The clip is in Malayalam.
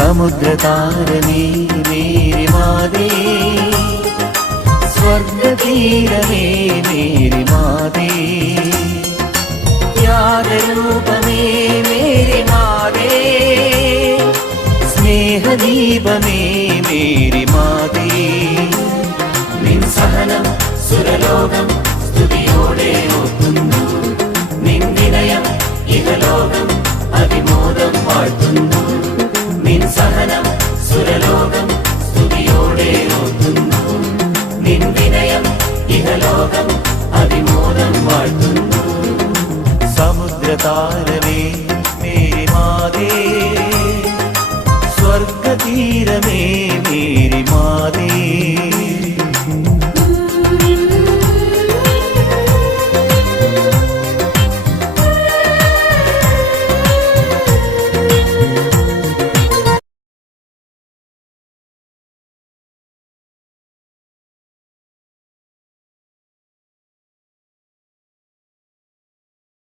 സമുദ്രതാരമേ മേരി മാതേ, സ്വർഗതീരമേ മേരി മാതേ, ത്യാഗരൂപമേ മേരി മാതേ, സ്നേഹദീപമേ മേരി മാതേ, നിൻ സഹനം സുരലോകം സ്തുതിയോടെ ഓർക്കുന്നു, നിൻ വിനയം ഇഹലോകം അതിമോദം വാഴ്ത്തുന്നു, നിൻ സഹനം സുരലോകം സ്തുതിയോടെ ഓർക്കുന്നു, നിൻ വിനയം ഇഹലോകം അതിമോദം വാഴ്ത്തുന്നു. സമുദ്രതാരമേ മേരി മാതേ, സ്വർഗതീരമേ മേരി മാതേ.